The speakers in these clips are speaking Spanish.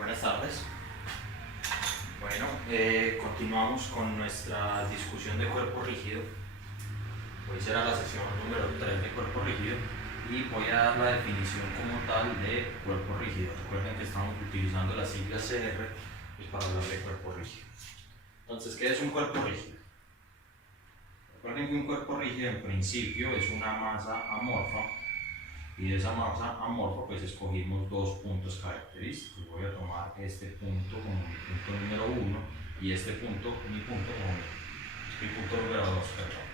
Buenas tardes. Bueno, continuamos con nuestra discusión de cuerpo rígido. Hoy será la sesión número 3 de cuerpo rígido y voy a dar la definición como tal de cuerpo rígido. Recuerden que estamos utilizando las siglas CR para hablar de cuerpo rígido. Entonces, ¿qué es un cuerpo rígido? Recuerden que un cuerpo rígido en principio es una masa amorfa, y de esa masa amorfa pues escogimos dos puntos característicos. Voy a tomar este punto como mi punto número 1 y este punto, mi punto como mi punto número 2, perdón.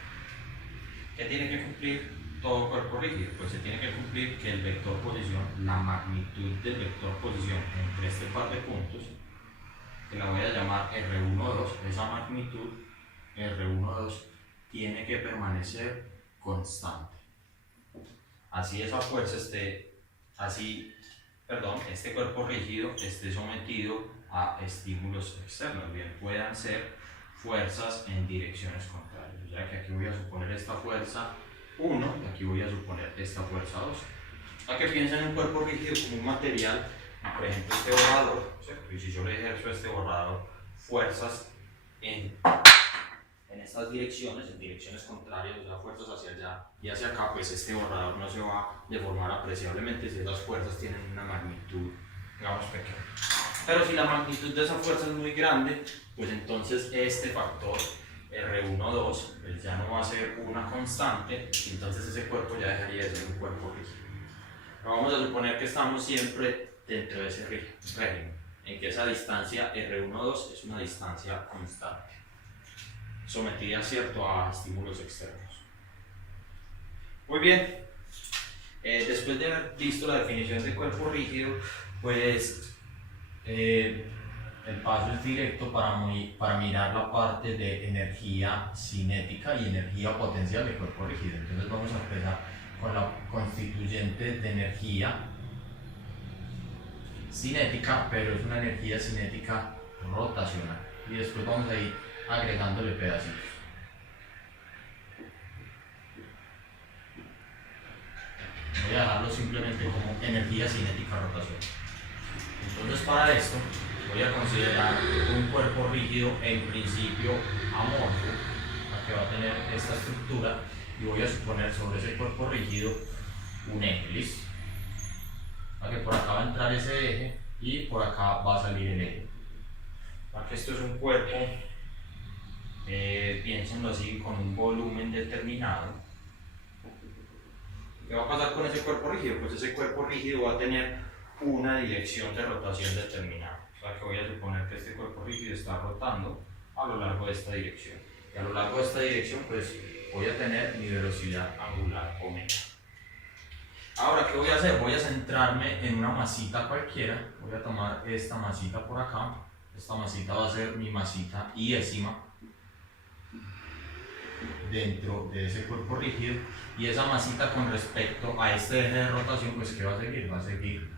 ¿Qué tiene que cumplir todo cuerpo rígido? Pues se tiene que cumplir que el vector posición, la magnitud del vector posición entre este par de puntos, que la voy a llamar R12, esa magnitud R12 tiene que permanecer constante. Así esa fuerza este cuerpo rígido esté sometido a estímulos externos, bien puedan ser fuerzas en direcciones contrarias. O sea que aquí voy a suponer esta fuerza 1 y aquí voy a suponer esta fuerza 2. Para que piensen en un cuerpo rígido como un material, por ejemplo este borrador, ¿cierto? Y si yo le ejerzo a este borrador fuerzas en estas direcciones, en direcciones contrarias, o sea, fuerzas hacia allá y hacia acá, pues este borrador no se va a deformar apreciablemente si esas fuerzas tienen una magnitud, digamos, pequeña. Pero si la magnitud de esa fuerza es muy grande, pues entonces este factor R12 pues ya no va a ser una constante, y entonces ese cuerpo ya dejaría de ser un cuerpo rígido. Pero vamos a suponer que estamos siempre dentro de ese régimen, en que esa distancia R12 es una distancia constante, sometida, ¿cierto?, a estímulos externos. Muy bien, después de haber visto la definición de cuerpo rígido, pues el paso es directo para mirar la parte de energía cinética y energía potencial de cuerpo rígido. Entonces vamos a empezar con la constituyente de energía cinética, pero es una energía cinética rotacional. Y después vamos a ir agregándole pedacitos. Voy a dejarlo simplemente como energía cinética rotacional. Entonces para esto voy a considerar un cuerpo rígido en principio amorfo, que va a tener esta estructura, y voy a suponer sobre ese cuerpo rígido un eje, ¿listo? Para que por acá va a entrar ese eje y por acá va a salir el eje. Para que esto es un cuerpo, piénsenlo así, con un volumen determinado. ¿Qué va a pasar con ese cuerpo rígido? Pues ese cuerpo rígido va a tener una dirección de rotación determinada. O sea que voy a suponer que este cuerpo rígido está rotando a lo largo de esta dirección. Y a lo largo de esta dirección pues voy a tener mi velocidad angular omega. Ahora, ¿qué voy a hacer? Voy a centrarme en una masita cualquiera. Voy a tomar esta masita por acá. Esta masita va a ser mi masita iésima dentro de ese cuerpo rígido, y esa masita con respecto a este eje de rotación, pues ¿qué va a seguir? Va a seguir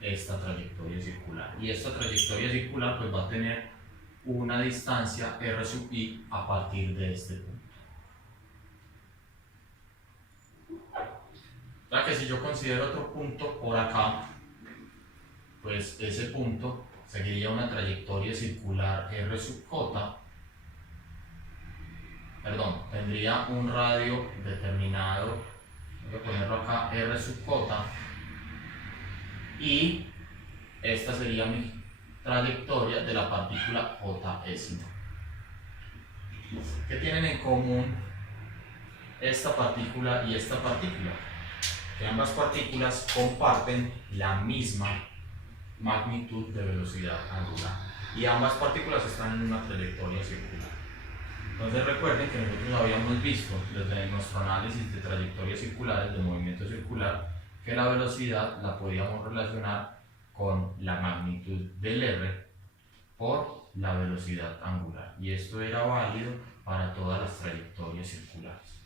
esta trayectoria circular, y esta trayectoria circular pues va a tener una distancia r sub i a partir de este punto. O sea que si yo considero otro punto por acá, pues ese punto seguiría una trayectoria circular r sub j, perdón, tendría un radio determinado, voy a ponerlo acá, r sub j, y esta sería mi trayectoria de la partícula j-ésima. ¿Qué tienen en común esta partícula y esta partícula? Que ambas partículas comparten la misma magnitud de velocidad angular y ambas partículas están en una trayectoria circular. Entonces recuerden que nosotros habíamos visto desde nuestro análisis de trayectorias circulares, de movimiento circular, que la velocidad la podíamos relacionar con la magnitud del r por la velocidad angular, y esto era válido para todas las trayectorias circulares.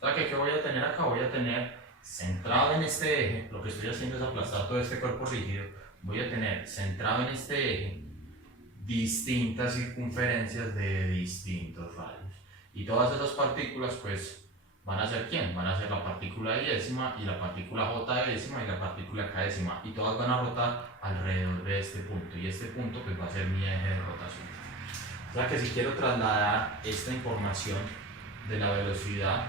O sea que ¿qué voy a tener acá? Voy a tener centrado en este eje, lo que estoy haciendo es aplastar todo este cuerpo rígido, voy a tener centrado en este eje distintas circunferencias de distintos radios, y todas esas partículas pues van a ser ¿quién? Van a ser la partícula I décima y la partícula J décima y la partícula K décima, y todas van a rotar alrededor de este punto, y este punto pues va a ser mi eje de rotación. O sea que si quiero trasladar esta información de la velocidad,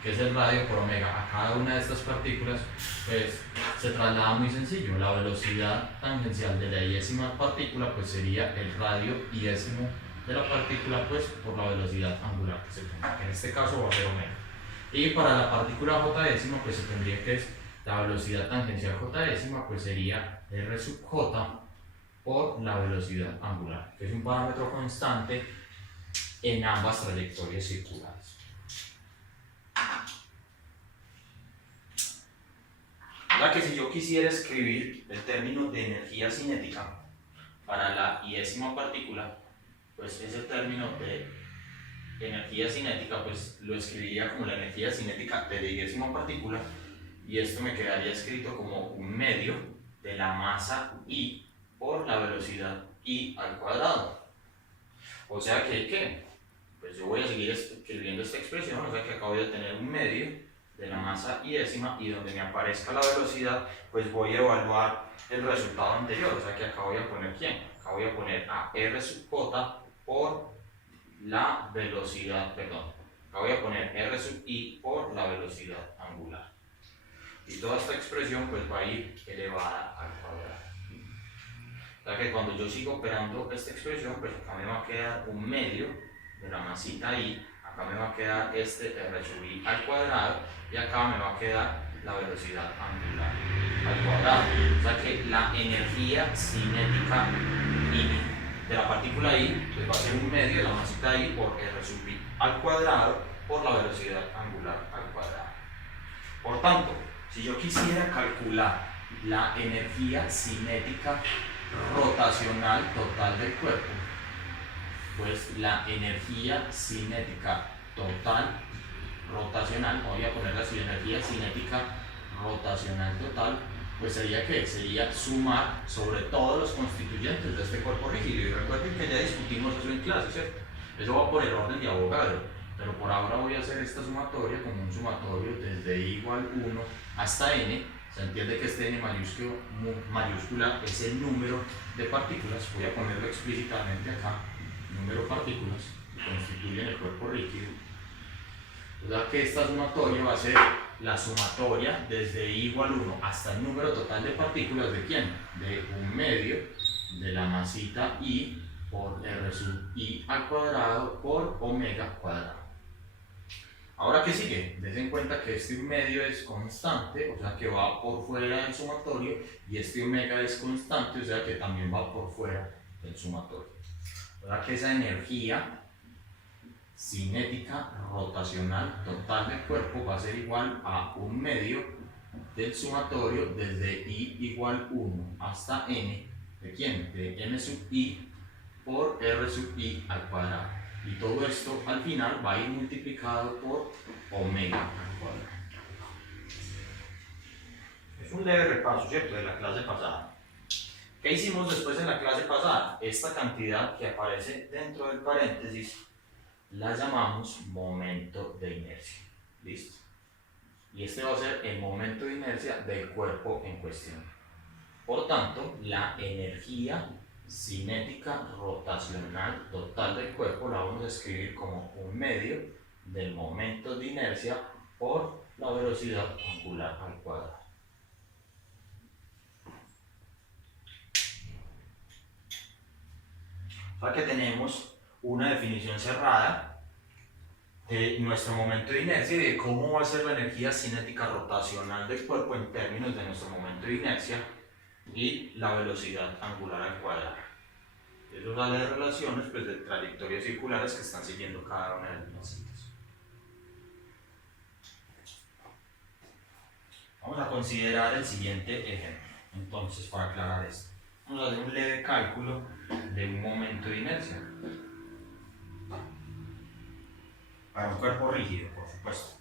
que es el radio por omega, a cada una de estas partículas, pues se traslada muy sencillo. La velocidad tangencial de la I décima partícula pues sería el radio I décimo de la partícula pues por la velocidad angular que se toma, que en este caso va a ser omega. Y para la partícula J décima pues se tendría que la velocidad tangencial J décima pues sería R sub J por la velocidad angular, que es un parámetro constante en ambas trayectorias circulares. Ya que si yo quisiera escribir el término de energía cinética para la I décima partícula, pues ese término de energía cinética pues lo escribiría como la energía cinética de la I décima partícula, y esto me quedaría escrito como un medio de la masa I por la velocidad I al cuadrado. O sea que, ¿qué? Pues yo voy a seguir escribiendo esta expresión, o sea que acabo de tener un medio de la masa I décima, y donde me aparezca la velocidad pues voy a evaluar el resultado anterior, o sea que acá voy a poner ¿quién? Acá voy a poner a R sub J por la velocidad, perdón, acá voy a poner R sub I por la velocidad angular, y toda esta expresión pues va a ir elevada al cuadrado. O sea que cuando yo sigo operando esta expresión pues acá me va a quedar un medio de la masita I, acá me va a quedar este R sub I al cuadrado, y acá me va a quedar la velocidad angular al cuadrado. O sea que la energía cinética I de la partícula I pues va a ser un medio de la masita I por R sub I al cuadrado por la velocidad angular al cuadrado. Por tanto, si yo quisiera calcular la energía cinética rotacional total del cuerpo, pues la energía cinética total rotacional, voy a ponerla así, energía cinética rotacional total, pues sería que sería sumar sobre todos los constituyentes de este cuerpo rígido. Y recuerden que ya discutimos eso en clase, ¿cierto? Eso va por el orden de Avogadro, pero por ahora voy a hacer esta sumatoria como un sumatorio desde I igual 1 hasta n. Se entiende que este n mayúscula es el número de partículas, voy a ponerlo explícitamente acá, número de partículas que constituyen el cuerpo rígido. O sea que esta sumatoria va a ser la sumatoria desde I igual 1 hasta el número total de partículas de ¿quién? De un medio de la masita I por R sub I al cuadrado por omega cuadrado. Ahora, ¿qué sigue? Des en cuenta que este medio es constante, o sea que va por fuera del sumatorio, y este omega es constante, o sea que también va por fuera del sumatorio. O sea que esa energía cinética rotacional total del cuerpo va a ser igual a un medio del sumatorio desde I igual 1 hasta n, ¿de quién? De n sub I por R sub I al cuadrado. Y todo esto al final va a ir multiplicado por omega al cuadrado. Es un leve repaso, ¿cierto?, de la clase pasada. ¿Qué hicimos después en la clase pasada? Esta cantidad que aparece dentro del paréntesis la llamamos momento de inercia. Listo. Y este va a ser el momento de inercia del cuerpo en cuestión. Por tanto, la energía cinética rotacional total del cuerpo la vamos a escribir como un medio del momento de inercia por la velocidad angular al cuadrado. O sea que tenemos una definición cerrada de nuestro momento de inercia y de cómo va a ser la energía cinética rotacional del cuerpo en términos de nuestro momento de inercia y la velocidad angular al cuadrado. Eso da las relaciones pues, de trayectorias circulares que están siguiendo cada una de las masitas. Vamos a considerar el siguiente ejemplo. Entonces, para aclarar esto, vamos a hacer un leve cálculo de un momento de inercia para un cuerpo rígido, por supuesto.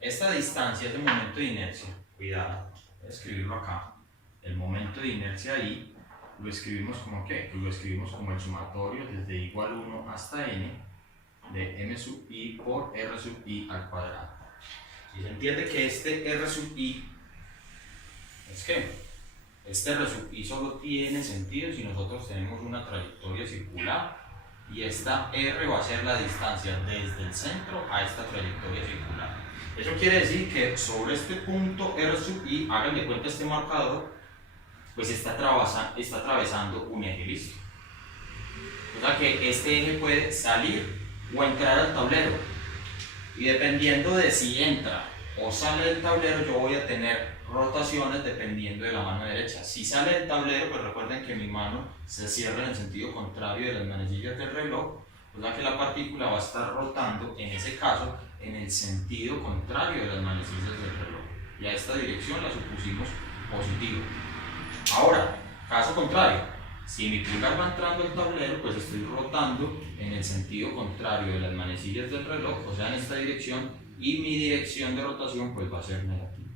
Esta distancia es el momento de inercia. Cuidado, voy a escribirlo acá. El momento de inercia I lo escribimos como ¿qué? Pues lo escribimos como el sumatorio desde igual 1 hasta n de m sub i por r sub i al cuadrado. Y se entiende que este r sub i es que este r sub i solo tiene sentido si nosotros tenemos una trayectoria circular y esta r va a ser la distancia desde el centro a esta trayectoria circular. Eso quiere decir que sobre este punto r sub i, hagan de cuenta este marcador, pues está atravesando un eje, listo. O sea que este eje puede salir o entrar al tablero, y dependiendo de si entra o sale del tablero yo voy a tener rotaciones dependiendo de la mano derecha. Si sale del tablero, pues recuerden que mi mano se cierra en el sentido contrario de las manecillas del reloj, o sea que la partícula va a estar rotando en ese caso en el sentido contrario de las manecillas del reloj, y a esta dirección la supusimos positiva. Ahora, caso contrario, si mi pulgar va entrando al tablero, pues estoy rotando en el sentido contrario de las manecillas del reloj, o sea en esta dirección, y mi dirección de rotación pues va a ser negativa.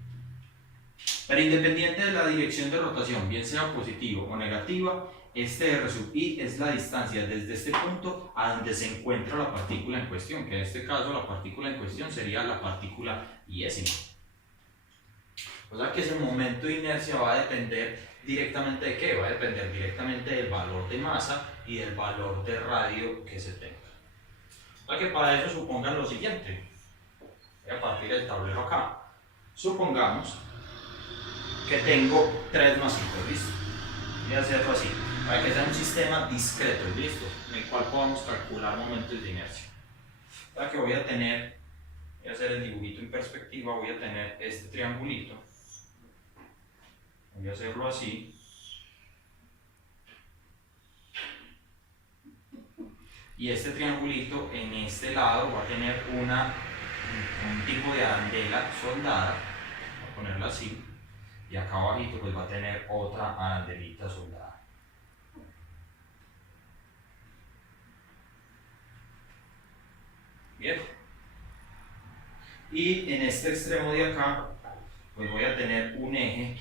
Pero independiente de la dirección de rotación, bien sea positiva o negativa, este r sub i es la distancia desde este punto a donde se encuentra la partícula en cuestión, que en este caso la partícula en cuestión sería la partícula iésima. O sea que ese momento de inercia va a depender directamente de qué, va a depender directamente del valor de masa y del valor de radio que se tenga. O sea que para eso supongan lo siguiente, voy a partir del tablero acá, supongamos que tengo 3 masitas, ¿listo? Voy a hacerlo así, para que sea un sistema discreto, ¿listo? En el cual podamos calcular momentos de inercia. O sea que voy a hacer el dibujito en perspectiva, voy a tener este triangulito, voy a hacerlo así, y este triangulito en este lado va a tener un tipo de arandela soldada, voy a ponerla así, y acá abajito pues va a tener otra arandelita soldada. Bien, y en este extremo de acá pues voy a tener un eje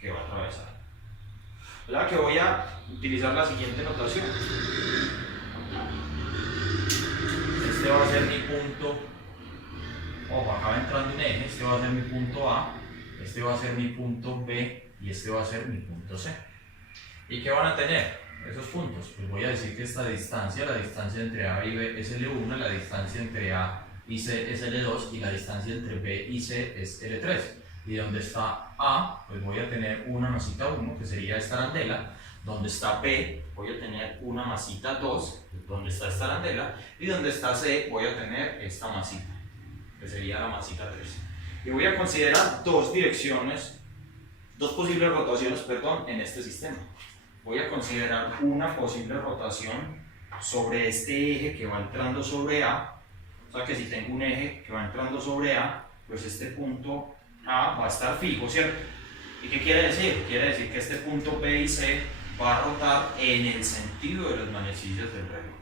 que va a atravesar. O sea que voy a utilizar la siguiente notación. Este va a ser mi punto, ojo, acá va entrando un eje, este va a ser mi punto A, este va a ser mi punto B y este va a ser mi punto C. ¿Y qué van a tener esos puntos? Pues voy a decir que esta distancia, la distancia entre A y B es L1, la distancia entre A y C es L2 y la distancia entre B y C es L3. Y donde está A, pues voy a tener una masita 1, que sería esta arandela. Donde está B, voy a tener una masita 2, donde está esta arandela. Y donde está C, voy a tener esta masita, que sería la masita 3. Y voy a considerar dos posibles rotaciones, en este sistema. Voy a considerar una posible rotación sobre este eje que va entrando sobre A. O sea que si tengo un eje que va entrando sobre A, pues este punto A va a estar fijo, ¿cierto? ¿Y qué quiere decir? Quiere decir que este punto B y C va a rotar en el sentido de las manecillas del reloj.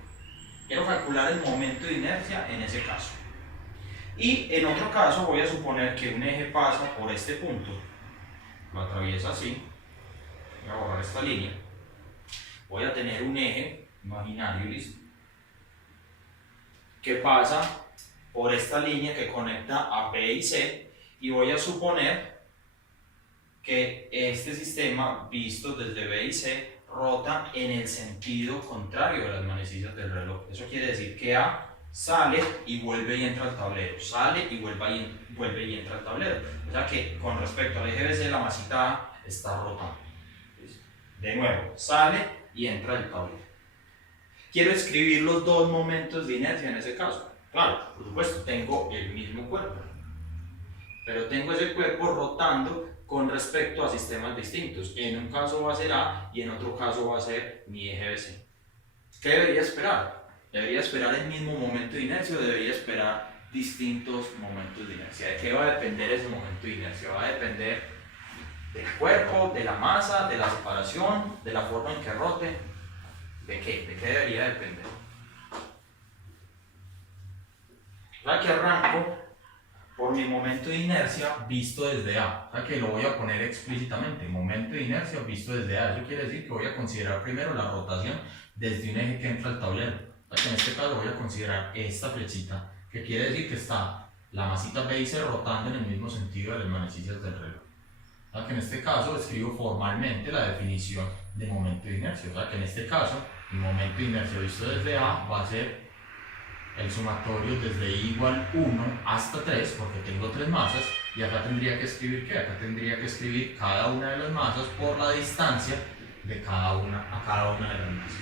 Quiero calcular el momento de inercia en ese caso. Y en otro caso voy a suponer que un eje pasa por este punto, lo atraviesa así, voy a borrar esta línea, voy a tener un eje imaginario, listo, que pasa por esta línea que conecta a B y C, y voy a suponer que este sistema visto desde B y C rota en el sentido contrario de las manecillas del reloj. Eso quiere decir que A sale y vuelve y entra al tablero, sale y vuelve y entra al tablero. O sea que con respecto al eje BC la masita A está rotando. De nuevo, sale y entra al tablero. Quiero escribir los dos momentos de inercia en ese caso. Claro, por supuesto, tengo el mismo cuerpo, pero tengo ese cuerpo rotando con respecto a sistemas distintos. En un caso va a ser A y en otro caso va a ser mi eje BC. ¿Qué debería esperar? ¿Debería esperar el mismo momento de inercia o debería esperar distintos momentos de inercia? ¿De qué va a depender ese momento de inercia? Va a depender del cuerpo, de la masa, de la separación, de la forma en que rote. ¿De qué? ¿De qué debería depender? Ahora que arranco por mi momento de inercia visto desde A. O sea que lo voy a poner explícitamente, momento de inercia visto desde A. Eso quiere decir que voy a considerar primero la rotación desde un eje que entra al tablero. En este caso voy a considerar esta flechita, que quiere decir que está la masita B y C rotando en el mismo sentido de las manecillas del reloj. O sea que en este caso escribo formalmente la definición de momento de inercia. O sea que en este caso el momento de inercia visto desde A va a ser el sumatorio desde I igual 1 hasta 3, porque tengo 3 masas, y acá tendría que escribir ¿qué? Acá tendría que escribir cada una de las masas por la distancia de cada una de las masas.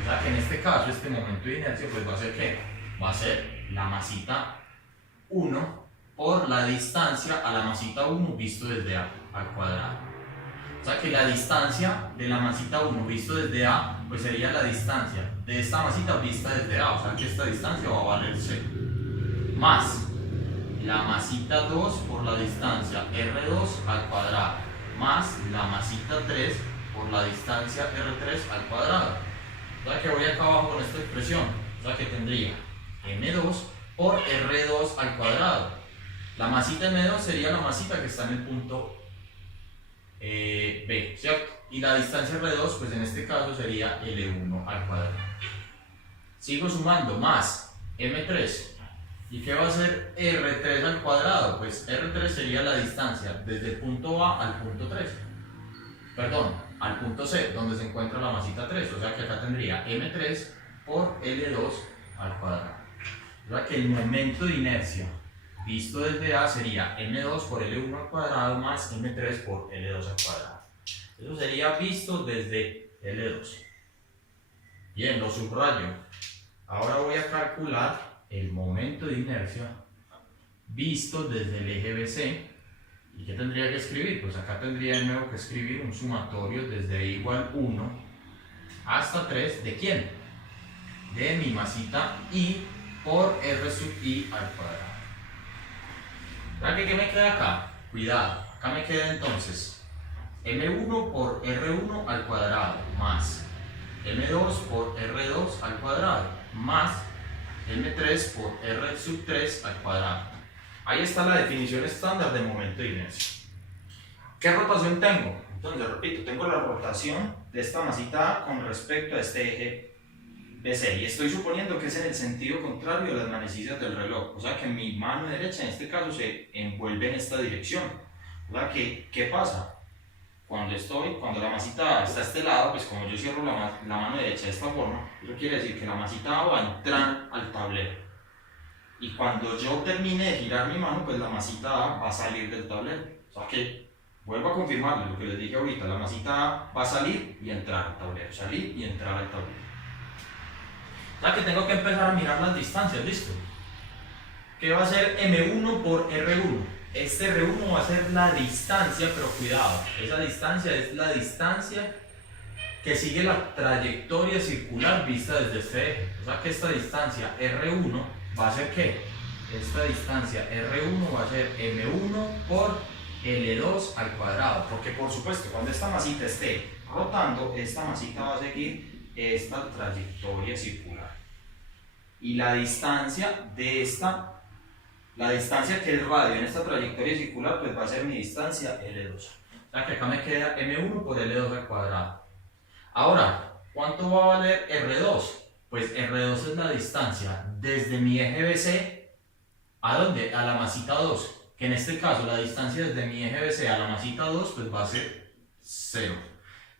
O sea que en este caso este momento de inercia pues va a ser ¿qué? Va a ser la masita 1 por la distancia a la masita 1 visto desde A al cuadrado. O sea que la distancia de la masita 1 visto desde A pues sería la distancia de esta masita vista desde A. O sea que esta distancia va a valer C. Más la masita 2 por la distancia R2 al cuadrado. Más la masita 3 por la distancia R3 al cuadrado. O sea que voy acá abajo con esta expresión. O sea que tendría M2 por R2 al cuadrado. La masita M2 sería la masita que está en el punto B, ¿cierto? Y la distancia R2, pues en este caso sería L1 al cuadrado. Sigo sumando más M3. ¿Y qué va a ser R3 al cuadrado? Pues R3 sería la distancia desde el punto A al punto 3. Perdón, al punto C, donde se encuentra la masita 3. O sea que acá tendría M3 por L2 al cuadrado. O sea que el momento de inercia visto desde A sería M2 por L1 al cuadrado más M3 por L2 al cuadrado. Eso sería visto desde L2. Bien, lo subrayo. Ahora voy a calcular el momento de inercia visto desde el eje BC. ¿Y qué tendría que escribir? Pues acá tendría de nuevo que escribir un sumatorio desde I igual 1 hasta 3. ¿De quién? De mi masita I por R sub I al cuadrado. ¿Sabes qué me queda acá? Cuidado, acá me queda entonces M1 por R1 al cuadrado más M2 por R2 al cuadrado más M3 por R sub 3 al cuadrado. Ahí está la definición estándar de momento de inercia. ¿Qué rotación tengo? Entonces, repito, tengo la rotación de esta masita A con respecto a este eje BC y estoy suponiendo que es en el sentido contrario de las manecillas del reloj. O sea que mi mano derecha en este caso se envuelve en esta dirección. O sea que, ¿qué pasa? Cuando la masita A está a este lado, pues como yo cierro la mano derecha de esta forma, eso quiere decir que la masita A va a entrar al tablero. Y cuando yo termine de girar mi mano, pues la masita A va a salir del tablero. O sea que, vuelvo a confirmar lo que les dije ahorita, la masita A va a salir y entrar al tablero, salir y entrar al tablero. O sea que tengo que empezar a mirar las distancias, ¿listo? ¿Qué va a ser M1 por R1? Este R1 va a ser la distancia, pero cuidado, esa distancia es la distancia que sigue la trayectoria circular vista desde este eje. O sea que esta distancia R1 va a ser ¿qué? Esta distancia R1 va a ser M1 por L2 al cuadrado. Porque por supuesto, cuando esta masita esté rotando, esta masita va a seguir esta trayectoria circular. Y la distancia de esta, la distancia que es radio en esta trayectoria circular, pues va a ser mi distancia L2. O sea que acá me queda M1 por L2 al cuadrado. Ahora, ¿cuánto va a valer R2? Pues R2 es la distancia desde mi eje BC, ¿a dónde? A la masita 2, que en este caso la distancia desde mi eje BC a la masita 2 pues va a ser 0.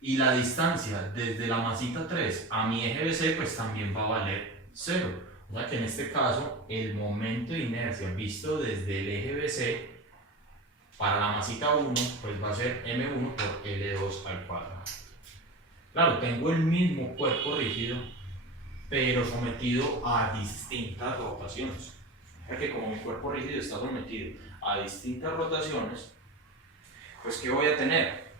Y la distancia desde la masita 3 a mi eje BC pues también va a valer 0. O sea que en este caso el momento de inercia visto desde el eje BC para la masita 1 pues va a ser M1 por L2 al cuadrado. Claro, tengo el mismo cuerpo rígido, pero sometido a distintas rotaciones. O sea que como mi cuerpo rígido está sometido a distintas rotaciones, pues ¿qué voy a tener?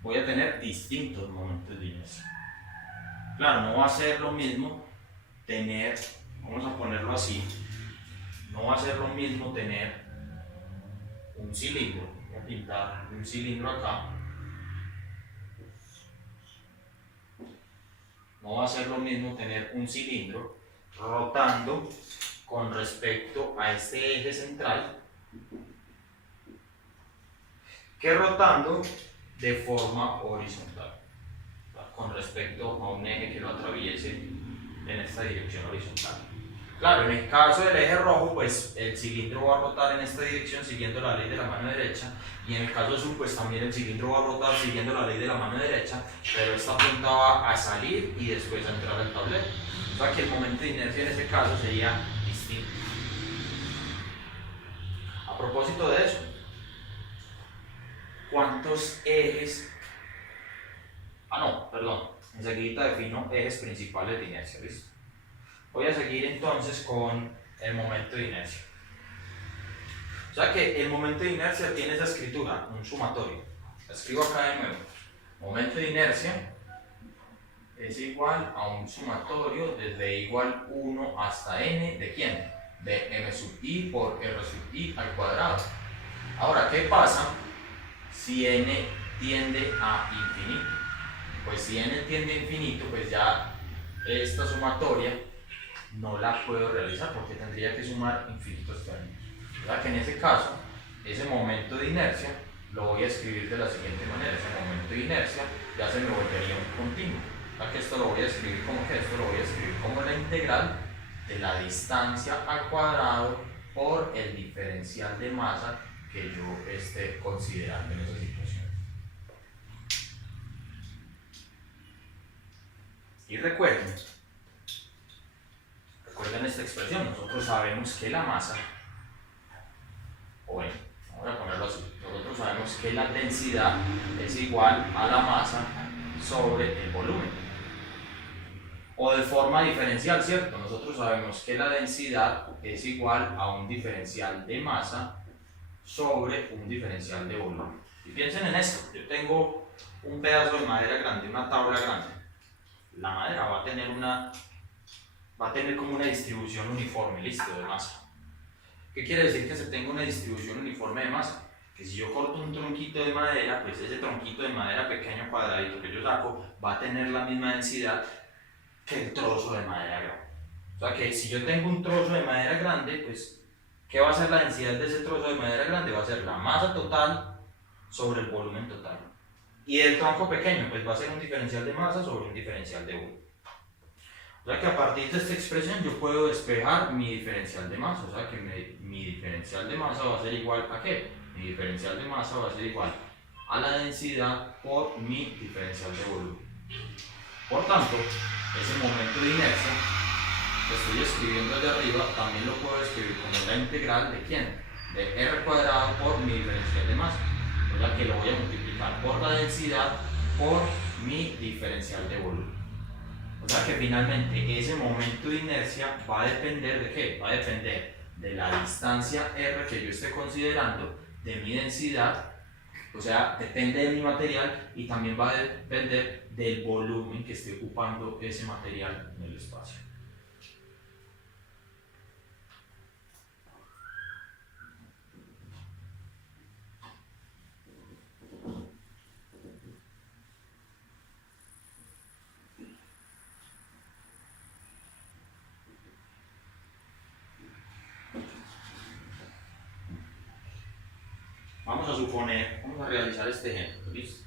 Voy a tener distintos momentos de inercia. Claro, no va a ser lo mismo tener, vamos a ponerlo así, no va a ser lo mismo tener un cilindro. Voy a pintar un cilindro acá. No va a ser lo mismo tener un cilindro rotando con respecto a este eje central que rotando de forma horizontal con respecto a un eje que lo atraviese en esta dirección horizontal. Claro, en el caso del eje rojo, pues el cilindro va a rotar en esta dirección siguiendo la ley de la mano derecha, y en el caso azul, pues también el cilindro va a rotar siguiendo la ley de la mano derecha, pero esta punta va a salir y después a entrar al tablero. O sea que el momento de inercia en ese caso sería distinto. A propósito de eso, ¿cuántos ejes? Perdón, enseguida defino ejes principales de inercia, ¿listo? Voy a seguir entonces con el momento de inercia. O sea que el momento de inercia tiene esa escritura, un sumatorio. La escribo acá de nuevo. Momento de inercia es igual a un sumatorio desde igual 1 hasta n, ¿de quién? De m sub i por r sub i al cuadrado. Ahora, ¿qué pasa si n tiende a infinito? Pues si n tiende a infinito, pues ya esta sumatoria no la puedo realizar porque tendría que sumar infinitos términos. O sea que en ese caso, ese momento de inercia lo voy a escribir de la siguiente manera. Ese momento de inercia ya se me volvería un continuo. O sea que esto lo voy a escribir como que esto lo voy a escribir como la integral de la distancia al cuadrado por el diferencial de masa que yo esté considerando en esa situación. Y recuerden esta expresión, nosotros sabemos que la masa, o bueno, vamos a ponerlo así, nosotros sabemos que la densidad es igual a la masa sobre el volumen. O de forma diferencial, ¿cierto? Nosotros sabemos que la densidad es igual a un diferencial de masa sobre un diferencial de volumen. Y piensen en esto, yo tengo un pedazo de madera grande, una tabla grande. La madera va a tener como una distribución uniforme, listo, de masa. ¿Qué quiere decir que se tenga una distribución uniforme de masa? Que si yo corto un tronquito de madera, pues ese tronquito de madera pequeño cuadradito que yo saco va a tener la misma densidad que el trozo de madera grande. O sea que si yo tengo un trozo de madera grande, pues ¿qué va a ser la densidad de ese trozo de madera grande? Va a ser la masa total sobre el volumen total. Y del tronco pequeño, pues va a ser un diferencial de masa sobre un diferencial de volumen. O sea que a partir de esta expresión yo puedo despejar mi diferencial de masa. O sea que mi diferencial de masa va a ser igual a ¿qué? Mi diferencial de masa va a ser igual a la densidad por mi diferencial de volumen. Por tanto, ese momento de inercia que estoy escribiendo allá arriba también lo puedo escribir como la integral de ¿quién? De r cuadrado por mi diferencial de masa. O sea que lo voy a multiplicar por la densidad por mi diferencial de volumen. O sea que finalmente ese momento de inercia va a depender de ¿qué? Va a depender de la distancia r que yo esté considerando, de mi densidad, o sea, depende de mi material, y también va a depender del volumen que esté ocupando ese material en el espacio. Vamos a suponer, vamos a realizar este ejemplo, ¿listo?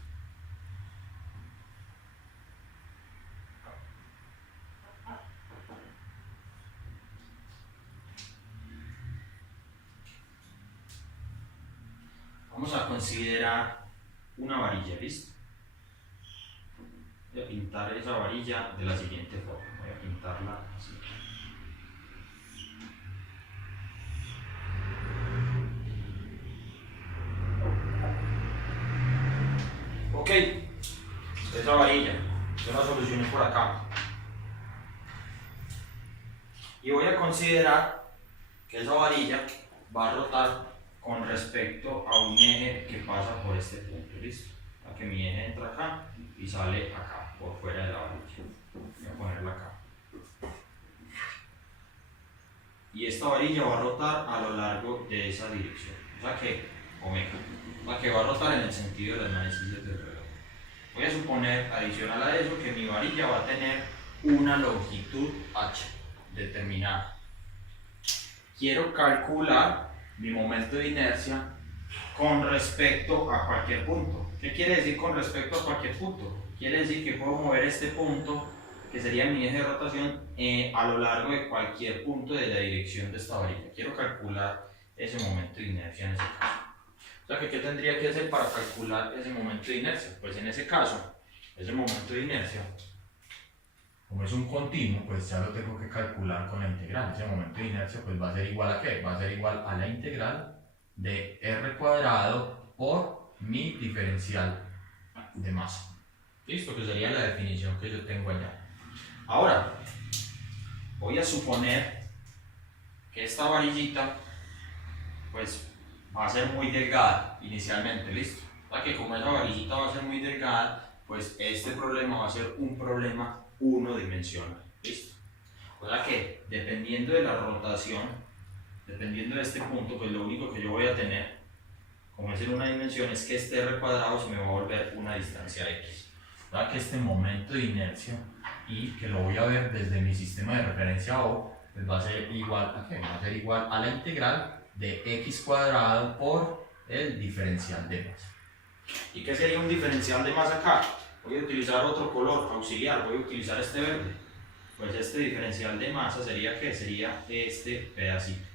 Vamos a considerar una varilla, ¿listo? Voy a pintar esa varilla de la siguiente forma, voy a pintarla así. Ok, esa varilla, yo la solucioné por acá. Y voy a considerar que esa varilla va a rotar con respecto a un eje que pasa por este punto, ¿listo? Para que mi eje entra acá y sale acá, por fuera de la varilla. Voy a ponerla acá. Y esta varilla va a rotar a lo largo de esa dirección. O sea que, omega, que va a rotar en el sentido de las manecillas del reloj. Voy a suponer, adicional a eso, que mi varilla va a tener una longitud h determinada. Quiero calcular mi momento de inercia con respecto a cualquier punto. ¿Qué quiere decir con respecto a cualquier punto? Quiere decir que puedo mover este punto que sería mi eje de rotación a lo largo de cualquier punto de la dirección de esta varilla. Quiero calcular ese momento de inercia en ese caso. O sea, ¿qué tendría que hacer para calcular ese momento de inercia? Pues en ese caso, ese momento de inercia, como es un continuo, pues ya lo tengo que calcular con la integral. Ese momento de inercia pues va a ser igual a ¿qué? Va a ser igual a la integral de r cuadrado por mi diferencial de masa. ¿Listo? Que sería la definición que yo tengo allá. Ahora, voy a suponer que esta varillita pues va a ser muy delgada inicialmente, ¿listo? O sea que como esa varillita va a ser muy delgada, pues este problema va a ser un problema unidimensional, ¿listo? O sea que dependiendo de la rotación, dependiendo de este punto, pues lo único que yo voy a tener, como es en una dimensión, es que este r cuadrado se me va a volver una distancia x. O sea que este momento de inercia, y que lo voy a ver desde mi sistema de referencia O, pues va a ser igual a ¿qué? Va a ser igual a la integral de x cuadrado por el diferencial de masa. ¿Y qué sería un diferencial de masa acá? Voy a utilizar otro color auxiliar, voy a utilizar este verde. Pues este diferencial de masa sería ¿qué? Sería este pedacito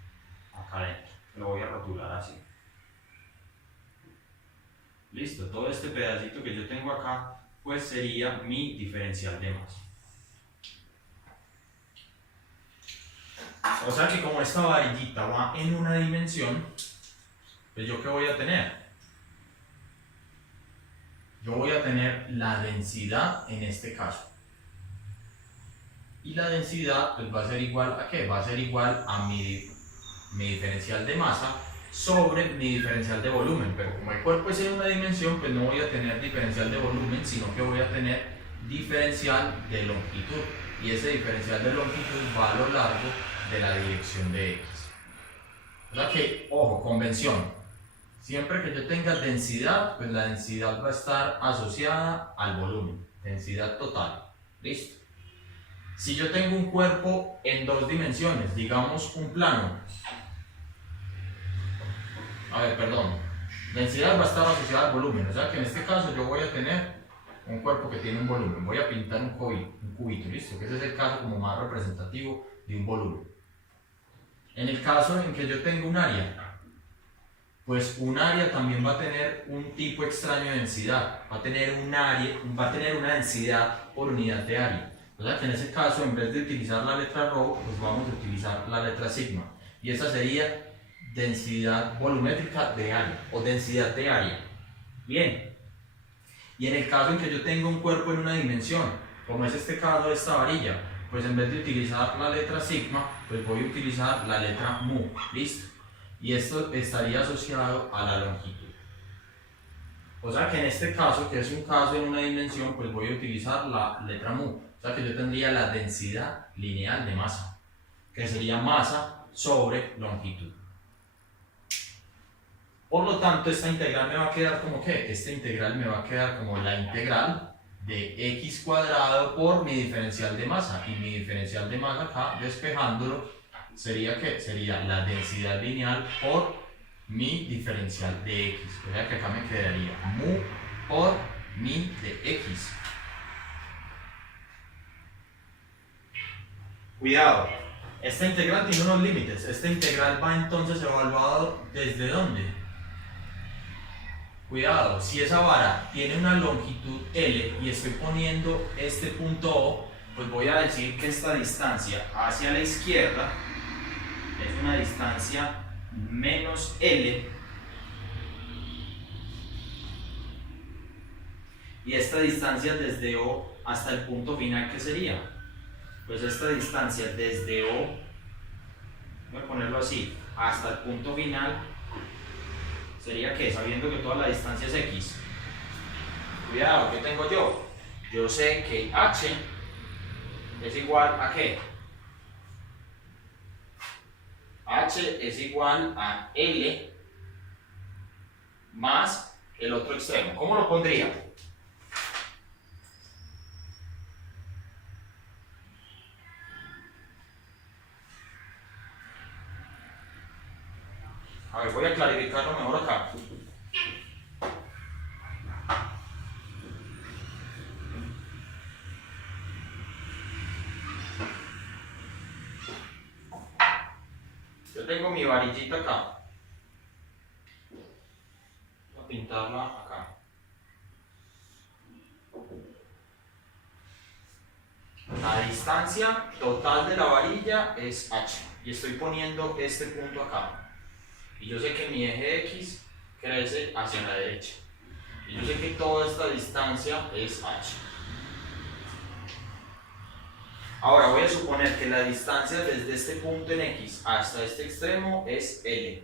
acá adentro. Lo voy a rotular así. Listo, todo este pedacito que yo tengo acá pues sería mi diferencial de masa. O sea que como esta varillita va en una dimensión, pues yo ¿qué voy a tener? Yo voy a tener la densidad en este caso. Y la densidad pues va a ser igual a ¿qué? Va a ser igual a mi diferencial de masa sobre mi diferencial de volumen. Pero como el cuerpo es en una dimensión, pues no voy a tener diferencial de volumen, sino que voy a tener diferencial de longitud. Y ese diferencial de longitud va a lo largo de la dirección de x. O sea que, ojo, convención. Siempre que yo tenga densidad, pues la densidad va a estar asociada al volumen. Densidad total. ¿Listo? Si yo tengo un cuerpo en dos dimensiones, digamos un plano. A ver, perdón. Densidad va a estar asociada al volumen. O sea que en este caso yo voy a tener un cuerpo que tiene un volumen. Voy a pintar un cubito, ¿listo? Que ese es el caso como más representativo de un volumen. En el caso en que yo tengo un área, pues un área también va a tener un tipo extraño de densidad. Va a tener una densidad por unidad de área. O sea que en ese caso, en vez de utilizar la letra ρ, pues vamos a utilizar la letra sigma. Y esa sería densidad volumétrica de área o densidad de área. Bien. Y en el caso en que yo tenga un cuerpo en una dimensión, como es este caso de esta varilla, pues en vez de utilizar la letra sigma, pues voy a utilizar la letra mu. ¿Listo? Y esto estaría asociado a la longitud. O sea que en este caso, que es un caso en una dimensión, pues voy a utilizar la letra mu. O sea que yo tendría la densidad lineal de masa, que sería masa sobre longitud. Por lo tanto, esta integral me va a quedar como ¿qué? Esta integral me va a quedar como la integral de x cuadrado por mi diferencial de masa. Y mi diferencial de masa acá, despejándolo, sería ¿qué? Sería la densidad lineal por mi diferencial de x. O sea que acá me quedaría mu por mi de x. Cuidado, esta integral tiene unos límites. Esta integral va entonces evaluado ¿desde dónde? Cuidado, si esa vara tiene una longitud L y estoy poniendo este punto O, pues voy a decir que esta distancia hacia la izquierda es una distancia menos L y esta distancia desde O hasta el punto final, ¿qué sería? Pues esta distancia desde O, voy a ponerlo así, hasta el punto final sería que, sabiendo que toda la distancia es x, cuidado, ¿qué tengo yo? Yo sé que h es igual a ¿qué? H es igual a L más el otro extremo. ¿Cómo lo pondría? A ver, voy a clarificarlo mejor acá. Yo tengo mi varillita acá. Voy a pintarla acá. La distancia total de la varilla es h. Y estoy poniendo este punto acá. Y yo sé que mi eje X crece hacia la derecha. Y yo sé que toda esta distancia es h. Ahora voy a suponer que la distancia desde este punto en X hasta este extremo es L.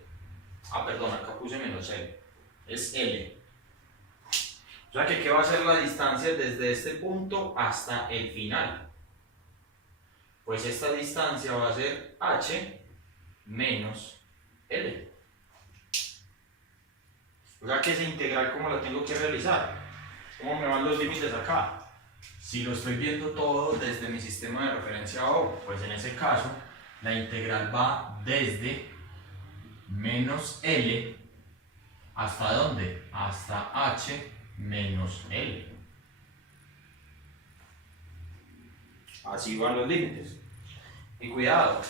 Perdón, acá puse menos L. Es L. O sea que ¿qué va a ser la distancia desde este punto hasta el final? Pues esta distancia va a ser h menos L. O sea que esa integral, ¿cómo la tengo que realizar? ¿Cómo me van los límites acá? Si lo estoy viendo todo desde mi sistema de referencia O, pues en ese caso la integral va desde menos L ¿hasta dónde? Hasta h menos L. Así van los límites. Y cuidado,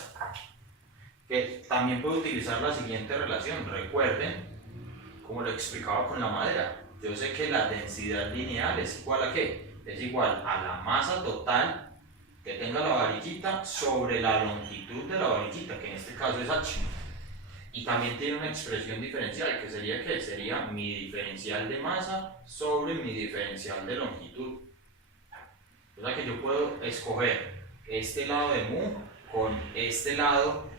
que también puedo utilizar la siguiente relación. Recuerden, como lo explicaba con la madera, yo sé que la densidad lineal es igual a ¿qué? Es igual a la masa total que tenga la varillita sobre la longitud de la varillita, que en este caso es h. Y también tiene una expresión diferencial, que sería ¿qué? Sería mi diferencial de masa sobre mi diferencial de longitud. O sea que yo puedo escoger este lado de mu con este lado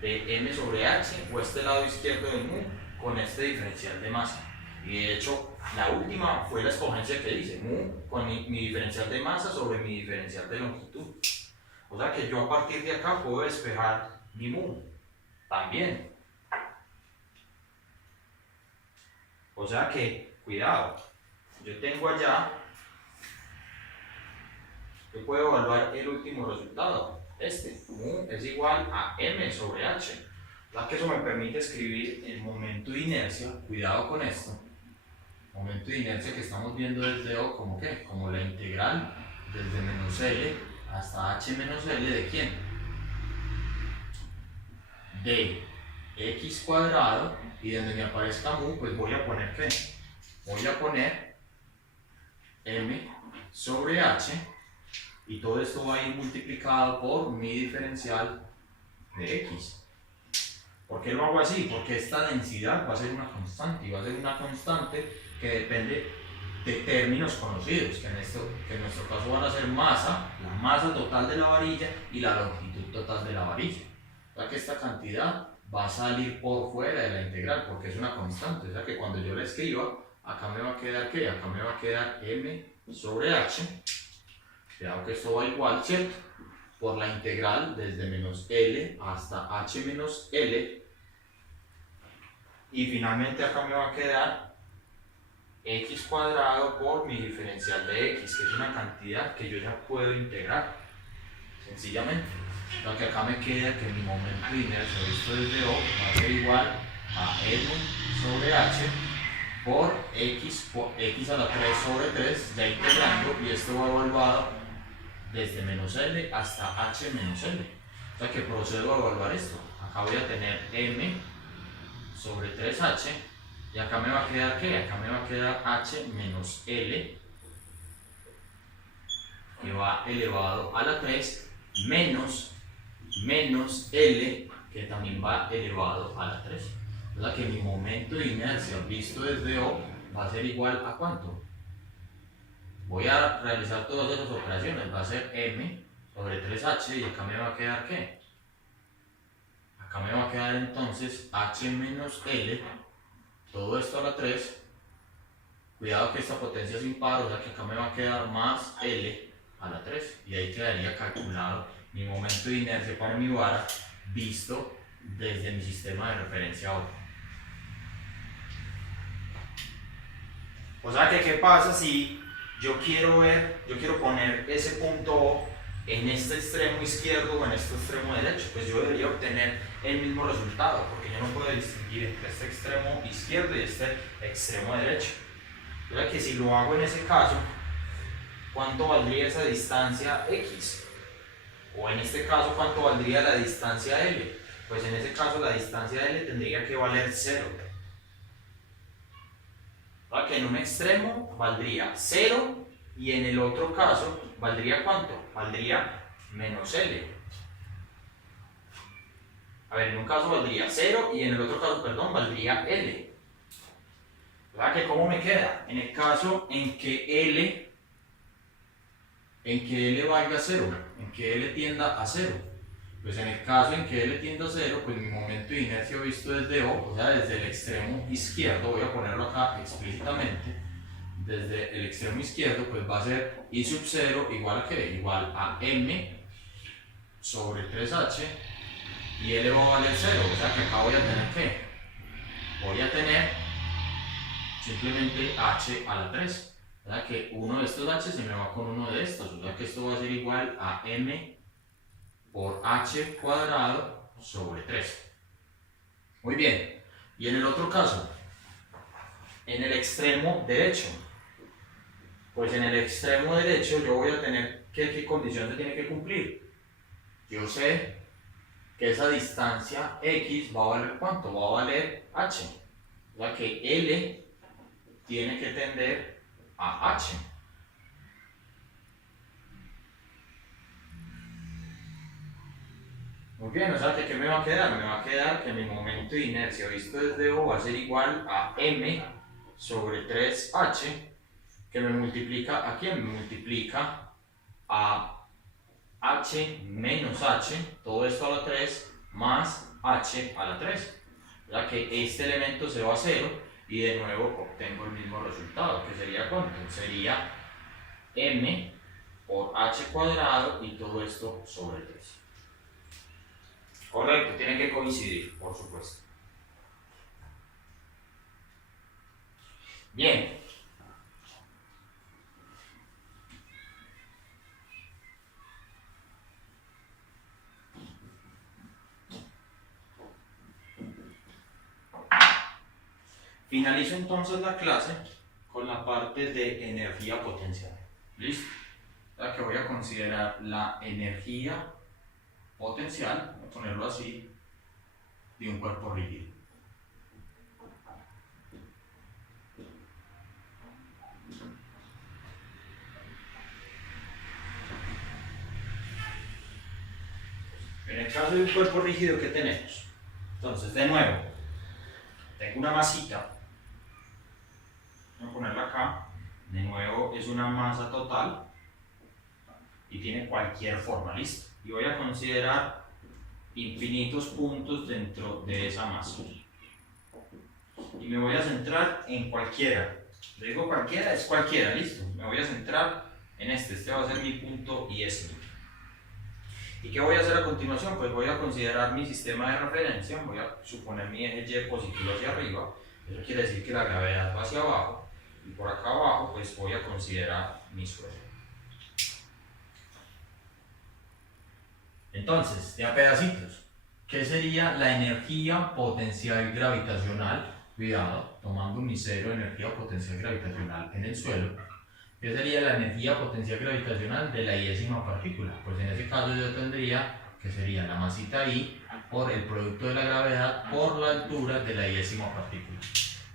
de m sobre h, o este lado izquierdo de mu con este diferencial de masa. Y de hecho, la última fue la escogencia que hice, mu con mi diferencial de masa sobre mi diferencial de longitud. O sea que yo a partir de acá puedo despejar mi mu también. O sea que, cuidado, yo tengo allá, yo puedo evaluar el último resultado. Mu es igual a m sobre h. O sea que eso me permite escribir el momento de inercia, cuidado con esto, momento de inercia que estamos viendo desde O como ¿qué? Como la integral desde menos L hasta h menos L de ¿quién? De x cuadrado, y donde me aparezca mu, pues voy a poner ¿qué? Voy a poner m sobre h, y todo esto va a ir multiplicado por mi diferencial de x. ¿Por qué lo hago así? Porque esta densidad va a ser una constante, y va a ser una constante que depende de términos conocidos, que en nuestro caso van a ser masa, la masa total de la varilla y la longitud total de la varilla. O sea que esta cantidad va a salir por fuera de la integral porque es una constante. O sea que cuando yo la escriba, acá me va a quedar ¿qué? Acá me va a quedar m sobre h. Cuidado que esto va igual, ¿cierto? Por la integral desde menos L hasta h menos L. Y finalmente acá me va a quedar x cuadrado por mi diferencial de x, que es una cantidad que yo ya puedo integrar sencillamente. Lo que acá me queda que mi momento de inercia visto desde O va a ser igual a m sobre h por x a la 3 sobre 3, ya integrando, y esto va evaluado desde menos L hasta h menos L. O sea que procedo a evaluar esto. Acá voy a tener m sobre 3h, y acá me va a quedar ¿qué? Acá me va a quedar h menos L, que va elevado a la 3, menos L, que también va elevado a la 3. O sea que mi momento de inercia visto desde O va a ser igual a ¿cuánto? Voy a realizar todas esas operaciones, va a ser m sobre 3h, y acá me va a quedar ¿qué? Acá me va a quedar entonces h menos L, todo esto a la 3. Cuidado que esta potencia es impar, o sea que acá me va a quedar más L a la 3, y ahí quedaría calculado mi momento de inercia para mi vara visto desde mi sistema de referencia O. O sea que ¿qué pasa si yo quiero poner ese punto O en este extremo izquierdo o en este extremo derecho? Pues yo debería obtener el mismo resultado, porque yo no puedo distinguir entre este extremo izquierdo y este extremo derecho. O sea que si lo hago en ese caso, ¿cuánto valdría esa distancia x? O en este caso, ¿cuánto valdría la distancia L? pues en ese caso la distancia L tendría que valer 0. ¿Verdad? Que en un extremo valdría 0 y en el otro caso valdría ¿cuánto? Valdría menos L. A ver, en un caso valdría 0 y en el otro caso, perdón, valdría L. ¿Verdad? Que ¿cómo me queda? En el caso en que L valga 0, en que L tienda a 0. Pues en el caso en que L tienda a 0, pues mi momento de inercia visto desde O, o sea, desde el extremo izquierdo, voy a ponerlo acá explícitamente, desde el extremo izquierdo, pues va a ser I sub 0 igual a ¿qué? Igual a M sobre 3H y L va a valer 0, o sea que acá voy a tener ¿qué? Voy a tener simplemente H a la 3. ¿Verdad? Que uno de estos H se me va con uno de estos, o sea que esto va a ser igual a M por H cuadrado sobre 3. Muy bien, y en el otro caso, en el extremo derecho, pues en el extremo derecho yo voy a tener ¿qué condición se tiene que cumplir? Yo sé que esa distancia X va a valer ¿cuánto? Va a valer H, o sea que L tiene que tender a H. Muy bien, o sea que ¿qué me va a quedar? Me va a quedar que mi momento de inercia visto desde O va a ser igual a M sobre 3H, que me multiplica ¿a quién? Me multiplica a H menos H, todo esto a la 3, más H a la 3. O sea que este elemento se va a 0 y de nuevo obtengo el mismo resultado, que sería ¿cuánto? Sería M por H cuadrado y todo esto sobre 3. Correcto, tienen que coincidir, por supuesto. Bien. Finalizo entonces la clase con la parte de energía potencial. ¿Listo? La que voy a considerar la energía potencial, voy a ponerlo así, de un cuerpo rígido. En el caso de un cuerpo rígido, ¿qué tenemos? Entonces, de nuevo, tengo una masita, voy a ponerla acá, de nuevo es una masa total y tiene cualquier forma, ¿listo? Y voy a considerar infinitos puntos dentro de esa masa. Y me voy a centrar en cualquiera. Le digo cualquiera, es cualquiera, listo. Me voy a centrar en este va a ser mi punto y este. ¿Y qué voy a hacer a continuación? Pues voy a considerar mi sistema de referencia, voy a suponer mi eje Y positivo hacia arriba, eso quiere decir que la gravedad va hacia abajo, y por acá abajo pues voy a considerar mi suelo. Entonces, de a pedacitos, ¿qué sería la energía potencial gravitacional? Cuidado, tomando mi cero de energía potencial gravitacional en el suelo. ¿Qué sería la energía potencial gravitacional de la iésima partícula? Pues en ese caso yo tendría que sería la masita I por el producto de la gravedad por la altura de la iésima partícula.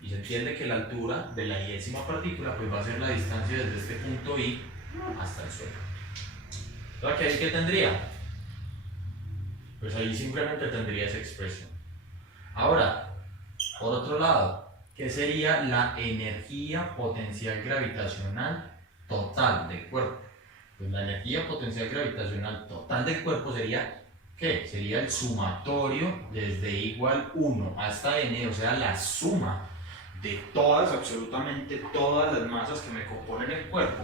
Y se entiende que la altura de la iésima partícula pues va a ser la distancia desde este punto I hasta el suelo. Entonces, ¿qué tendría? Pues ahí simplemente tendría esa expresión. Ahora, por otro lado, ¿qué sería la energía potencial gravitacional total del cuerpo? Pues la energía potencial gravitacional total del cuerpo sería, ¿qué? Sería el sumatorio desde igual 1 hasta n, o sea, la suma de todas, absolutamente todas las masas que me componen el cuerpo.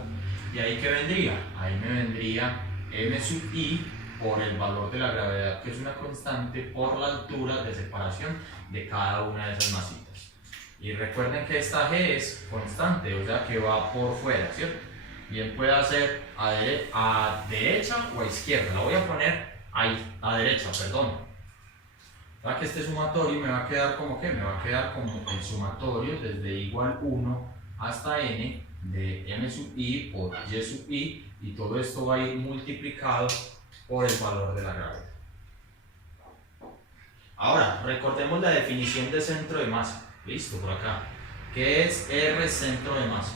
¿Y ahí qué vendría? Ahí me vendría m sub i por el valor de la gravedad, que es una constante, por la altura de separación de cada una de esas masitas. Y recuerden que esta g es constante, o sea que va por fuera, ¿cierto? Bien puede ser a derecha o a izquierda. La voy a poner ahí, a derecha, perdón. Para que este sumatorio me va a quedar como que me va a quedar como el sumatorio desde igual 1 hasta n de m sub i por y sub i, y todo esto va a ir multiplicado por el valor de la gravedad. Ahora, recordemos la definición de centro de masa. Listo, por acá. ¿Qué es R centro de masa?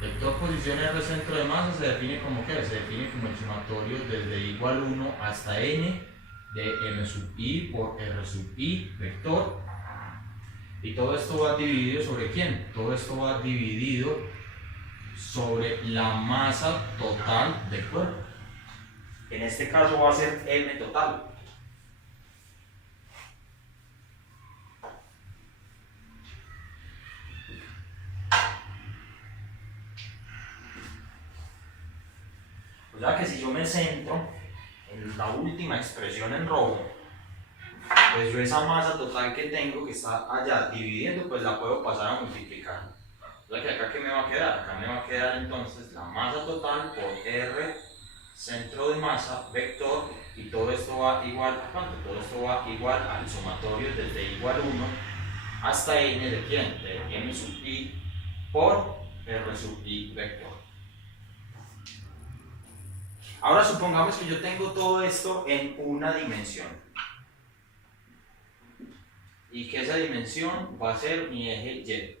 Vector posición R centro de masa se define como ¿qué? Se define como el sumatorio desde igual 1 hasta n de m sub i por r sub i vector. Y todo esto va dividido sobre ¿quién? Todo esto va dividido sobre la masa total del cuerpo. En este caso va a ser m total. O sea que si yo me centro en la última expresión en rojo, pues yo esa masa total que tengo que está allá dividiendo, pues la puedo pasar a multiplicar. O sea que acá ¿qué me va a quedar? Acá me va a quedar entonces la masa total por R centro de masa vector, y todo esto va igual a ¿cuánto? Todo esto va igual al sumatorio desde igual 1 hasta n de ¿quién? De m sub i por r sub i vector. Ahora supongamos que yo tengo todo esto en una dimensión y que esa dimensión va a ser mi eje y.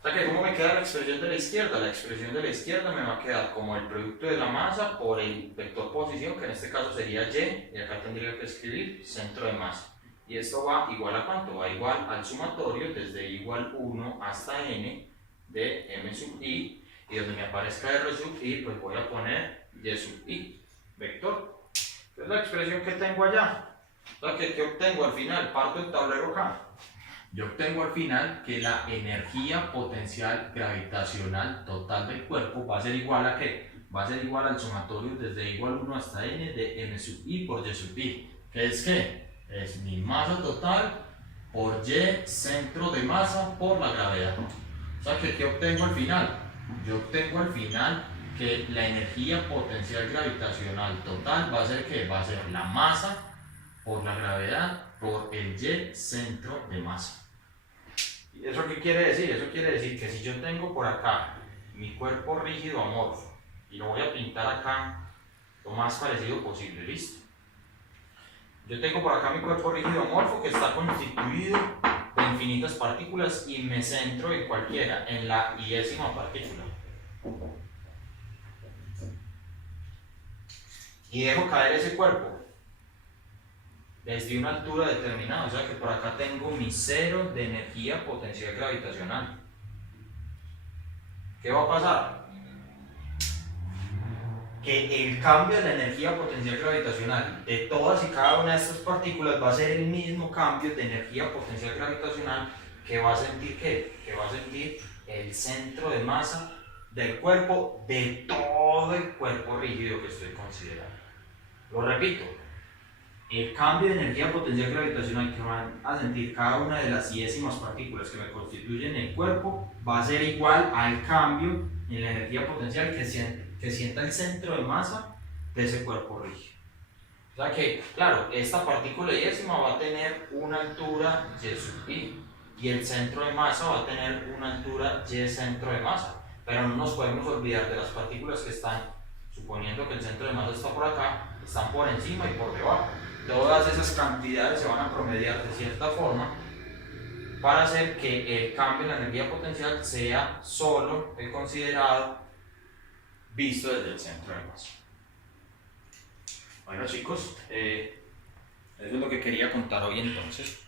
O sea que ¿cómo me queda la expresión de la izquierda? La expresión de la izquierda me va a quedar como el producto de la masa por el vector posición, que en este caso sería y acá tendría que escribir centro de masa. Y esto va igual a ¿cuánto? Va igual al sumatorio desde igual 1 hasta n de m sub i, y donde me aparezca r sub i, pues voy a poner y sub i, vector. ¿Qué es la expresión que tengo allá? O sea, ¿qué obtengo al final? Parto el tablero acá. Yo obtengo al final que la energía potencial gravitacional total del cuerpo va a ser igual a ¿qué? Va a ser igual al sumatorio desde igual 1 hasta n de m sub i por y sub i. ¿Qué es qué? Es mi masa total por y centro de masa por la gravedad. O sea, ¿qué obtengo al final? Yo obtengo al final que la energía potencial gravitacional total va a ser ¿qué? Va a ser la masa por la gravedad por el y centro de masa. ¿Y eso qué quiere decir? Eso quiere decir que si yo tengo por acá mi cuerpo rígido amorfo y lo voy a pintar acá lo más parecido posible, ¿listo? Yo tengo por acá mi cuerpo rígido amorfo que está constituido de infinitas partículas y me centro en cualquiera, en la iésima partícula. Y dejo caer ese cuerpo desde una altura determinada, o sea que por acá tengo mi cero de energía potencial gravitacional. ¿Qué va a pasar? Que el cambio de la energía potencial gravitacional de todas y cada una de estas partículas va a ser el mismo cambio de energía potencial gravitacional que va a sentir ¿qué? Que va a sentir el centro de masa del cuerpo, de todo el cuerpo rígido que estoy considerando. Lo repito, el cambio de energía potencial gravitacional que van a sentir cada una de las iésimas partículas que me constituyen el cuerpo va a ser igual al cambio en la energía potencial que sienta el centro de masa de ese cuerpo rígido. O sea que, claro, esta partícula iésima va a tener una altura y sub i, y el centro de masa va a tener una altura y centro de masa, pero no nos podemos olvidar de las partículas que están, suponiendo que el centro de masa está por acá, están por encima y por debajo. Todas esas cantidades se van a promediar de cierta forma para hacer que el cambio en la energía potencial sea solo el considerado visto desde el centro de masa. Bueno chicos, eso es lo que quería contar hoy entonces.